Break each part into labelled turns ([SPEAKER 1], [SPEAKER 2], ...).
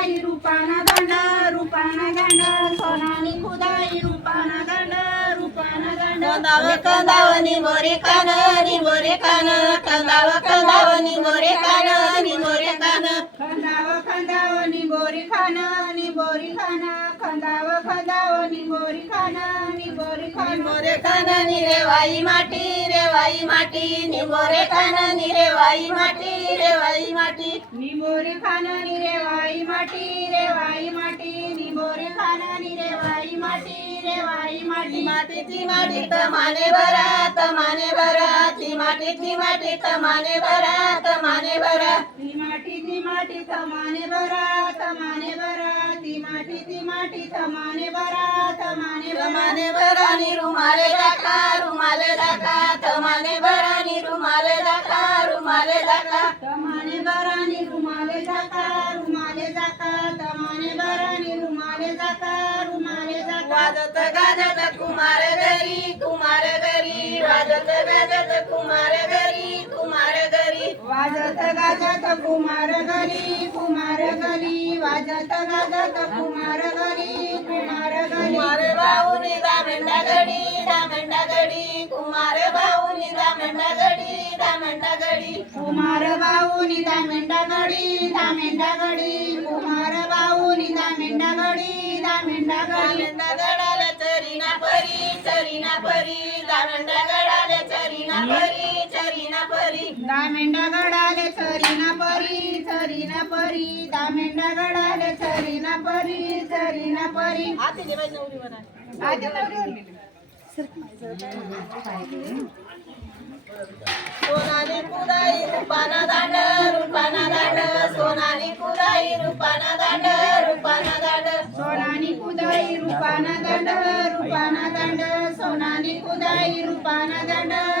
[SPEAKER 1] રૂપાના દંડ રૂપાના દંડ સોનાની ખુદાઈ રૂપાના દંડ રૂપાના દંડ કંદાવ કંદાવ
[SPEAKER 2] ની મોરે કાન ની મોરે કાન કંદાવ કંદાવ ની મોરે કાન ની મોરે કાન
[SPEAKER 1] निमोरे
[SPEAKER 2] काननी रेवाई माटी रेवाई माटी. निमोरे काननी रेवाई माटी रेवाई माटी.
[SPEAKER 1] निमोरे काननी रेवाई माटी रेवाई माटी. निमोरे काननी रेवाई माटी रेवाई माटी.
[SPEAKER 2] मातीची माटी तमाने बरा तमाने बरा माटी ती माटी तमाने बरा तमाने बरा
[SPEAKER 1] ती माटी ती माटी तमाने बरा तमाने बरा ती माटी ती माटी तमाने बरा तमाने तमाने
[SPEAKER 2] बरा नि रुमाले दाखा रुमाले दाखा. तमाने बरा नि रुमाले दाखा रुमाले दाखा.
[SPEAKER 1] तमाने बरा नि रुमाले दाखा रुमाले दाखा. तमाने बरा नि रुमाले दाखा रुमाले दाखा.
[SPEAKER 2] वाजत गाजत कुमार गरी कुमार गरी वाजत गाजत कुमार
[SPEAKER 1] गाजत कुमार गली कुमार गली वाजत गाजत कुमार गली कुमार गली. कुमार
[SPEAKER 2] भाऊनी दामंडा गडी दामंडा गडी कुमार भाऊनी दामंडा गडी
[SPEAKER 1] कुमार भाऊनी दामंडा गडी गडी कुमार भाऊनी गडी दामंडा
[SPEAKER 2] चरीना परी चरीना परी. दामंडा गडाला परी चरीना परी
[SPEAKER 1] परी चरीना परी दा मेंढा गडाले परी चरीना परी
[SPEAKER 2] आते देवाई नवरी रूपाना दांड रूपाना दांड. सोनाली पुराई रूपाना दांड रूपाना दांड.
[SPEAKER 1] सोनाली पुदाई रूपाना दांड रूपाना दांड. सोनाली पुदाई रूपाना दांड.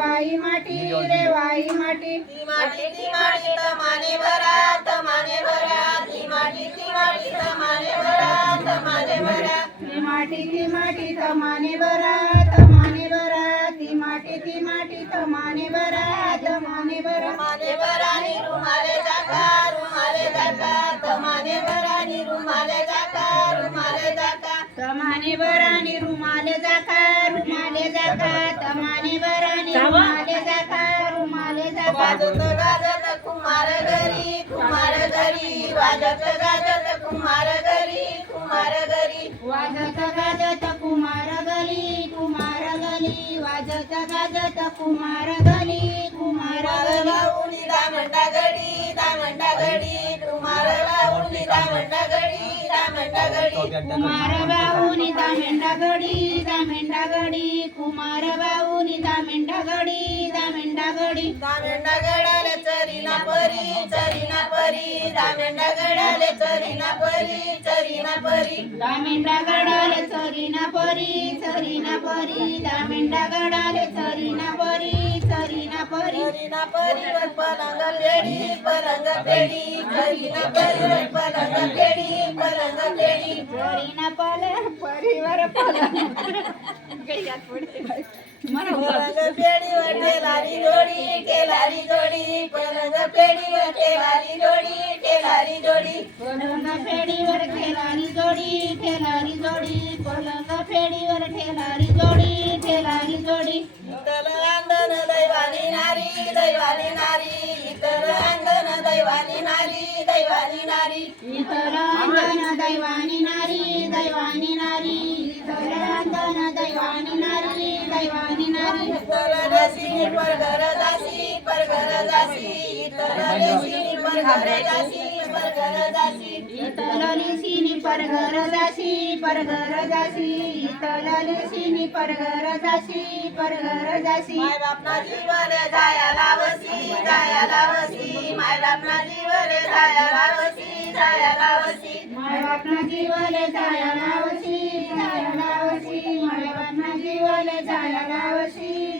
[SPEAKER 1] देवाई माटी देवाई माटी.
[SPEAKER 2] ती माटी ती माटी तमाने भरा तमाने भरा ती माटी ती माटी तमाने भरा तमाने भरा
[SPEAKER 1] ती माटी ती माटी तमाने भरा तमाने भरा ती माटी ती माटी तमाने भरा तमाने भरा
[SPEAKER 2] माने भरा नि रुमाले जाका रुमाले जाका. तमाने भरा नि रुमाले जाका रुमाले जाका.
[SPEAKER 1] तमाने भरा वाजत
[SPEAKER 2] गाजत कुमार घरी कुमार घरी. वाजत गाजत कुमार घरी कुमार घरी.
[SPEAKER 1] वाजत गाजत कुमार घरी कुमार घरी. वाजत गाजत कुमार घरी कुमार घरी.
[SPEAKER 2] दामंडा घडी दामंडा घडी. कुमार
[SPEAKER 1] बाऊनी दा मेंढा गडी दा मेंढा गडी कुमार बाऊनी दा मेंढा गडी दा मेंढा गडी
[SPEAKER 2] दा मेंढा गडाले चरीना परी चरीना परी दा मेंढा गडाले चरीना परी चरीना परी
[SPEAKER 1] दा मेंढा गडाले चरीना परी चरीना परी दा मेंढा गडाले चरीना परी பரி
[SPEAKER 2] கரின பரிவர் பரங்க பெடி பரங்க பெடி கரின பரிவர் பரங்க பெடி பரங்க பெடி
[SPEAKER 1] கரின பல பரிவர் பரங்க கையால் போடு பரங்க
[SPEAKER 2] பெடி வட்டே லாரி ஜோடி டேலாரி ஜோடி பரங்க பெடி வட்டே லாரி ஜோடி டேலாரி ஜோடி
[SPEAKER 1] பரங்க பெடி வட்டே லாரி ஜோடி டேலாரி ஜோடி பரங்க பெடி வட்டே லாரி ஜோடி டேலாரி ஜோடி
[SPEAKER 2] தலா दैवानी नारी इतर अंगण दैवानी नारी दैवानी नारी.
[SPEAKER 1] इतर अंगण दैवानी नारी दैवानी नारी. इतर अंगण दैवानी नारी दैवानी नारी.
[SPEAKER 2] इतर रसी परगर दासी परगर दासी. इतर रसी परगर दासी परगर दासी.
[SPEAKER 1] इतर रसी परघर जाशी परघर जाशी इतललिसिनी परघर जाशी परघर जाशी माय
[SPEAKER 2] बापना जीवले जाया लावसी जाया लावसी. माय बापना जीवले जाया लावसी जाया लावसी.
[SPEAKER 1] माय बापना जीवले जाया लावशी जाया लावशी माय बापना जीवले जाया लावशी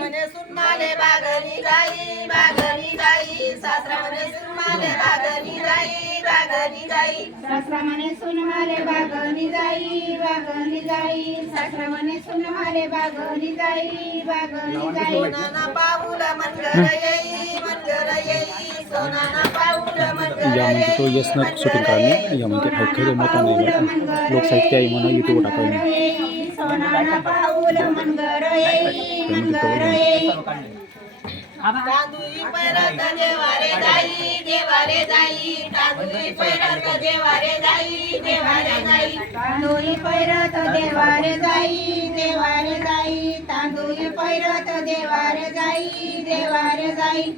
[SPEAKER 2] म्हणे सुनमाले बागनी जाई बागनी जाई. सासरा म्हणे सुनमाले बागनी जाई बागनी जाई.
[SPEAKER 1] सासरा म्हणे सुन माले बागनी जाई बागनी जाई. सासरा म्हणे सुन माले बागनी जाई. बागनी जाई
[SPEAKER 2] सोनाना पाऊल मनगर येई मनगर येई. सोनाना पाऊल मनगर यामध्ये तो येई. यसनं शूटिंग काढणे
[SPEAKER 3] यामध्ये खरं मोठा नाही
[SPEAKER 1] लोकसाहित्य आहे म्हणून युट्यूब टाकावे सोनाना पाऊल मनगर येई. मनगर येई.
[SPEAKER 2] तांदुळी पैरत देवारे जाई देवारे जाई. तांदुळी पैरत देवारे जाई देवारे जाई.
[SPEAKER 1] तांदूळी पैरत देवारे जाई देवारे जाई. तांदूळी पैरत देवारे जाई देवारे जाई.